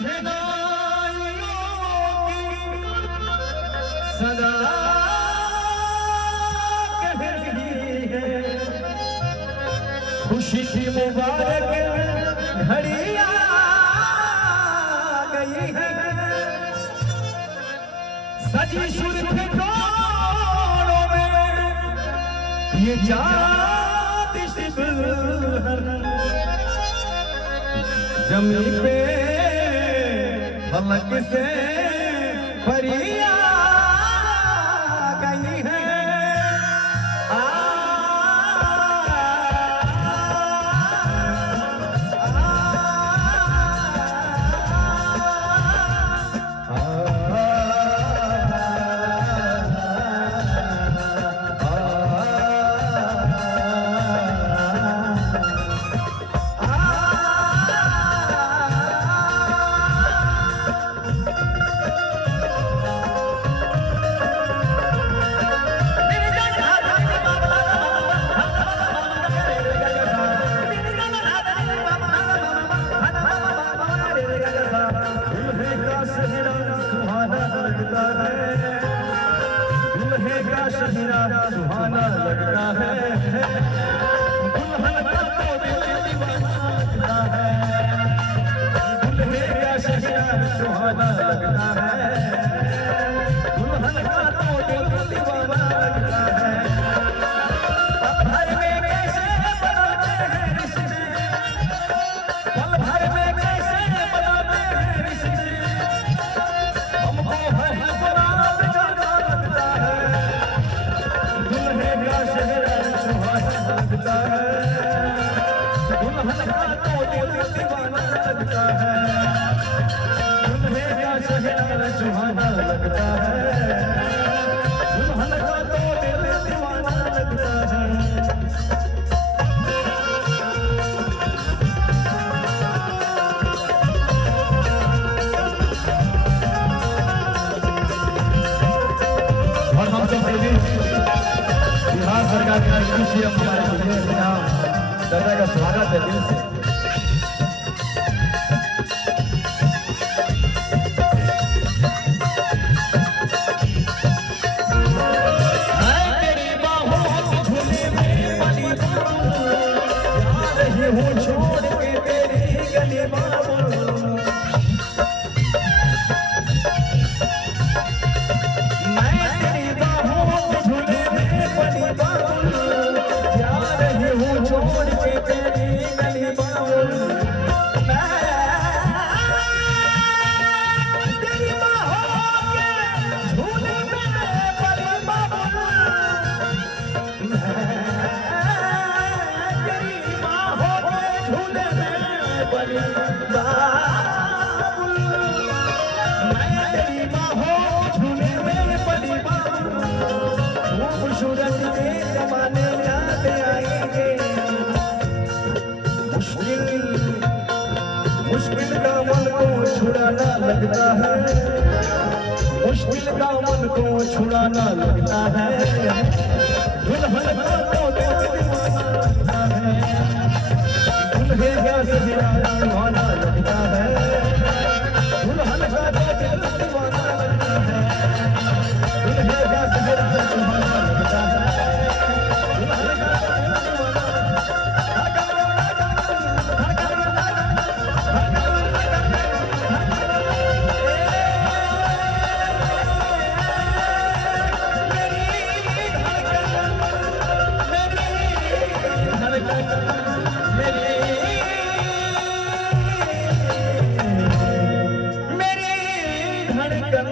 शहनाइयों की सदा कह रही है, खुशी की मुबारक घड़ी आ गई है। सजी सुर्ख डोरों में ये जातिश दुल्हन जमी पे फलक से परिया गई है। दुल्हे का शहरा सुहाना लगता है, दुल्हन का तो दिल दीवाना लगता है। दुल्हे का शहरा सुहाना लगता है, दुल्हन का तो दिल दीवाना लगता है। पल भर में कैसे बदलते हैं रिश्ते, पल भर में कैसे बदलते हैं रिश्ते, हमको है गुलाब जाना लगता है। दुल्हे का शहरा सुहाना लगता है, दुल्हन का तो दिल दीवाना लगता है। दुल्हे का शहरा सुहाना लगता है, दुल्हन का तो दिल दीवाना लगता है। और हम सब बिहार सरकार के सीएम हमारे दादा का स्वागत है दिल से। छोड़ के तेरी गली बाबू, मैं तेरी बाहों में झूले में पली बाबू, जा रही हूँ छोड़ के तेरी गली बाबू। मैं तेरी बाहों के झूले में पली बाबू, मैं तेरी बाहों के झूले में पली बाबू, मैं तेरी बाहों झूले में पली बाबू। खूबसूरत के जमाने याद आएंगे, मुश्किल का मन को छुड़ाना लगता है, मुश्किल का मन को छुड़ाना लगता है। दुल्हन का तो दिल दीवाना लगता है, दुल्हे का शहरा सुहाना लगता है, दुल्हन का तो दिल दीवाना लगता है। दुल्हे का शहरा सुहाना लगता है, दुल्हन का तो दिल दीवाना मेरी धड़कन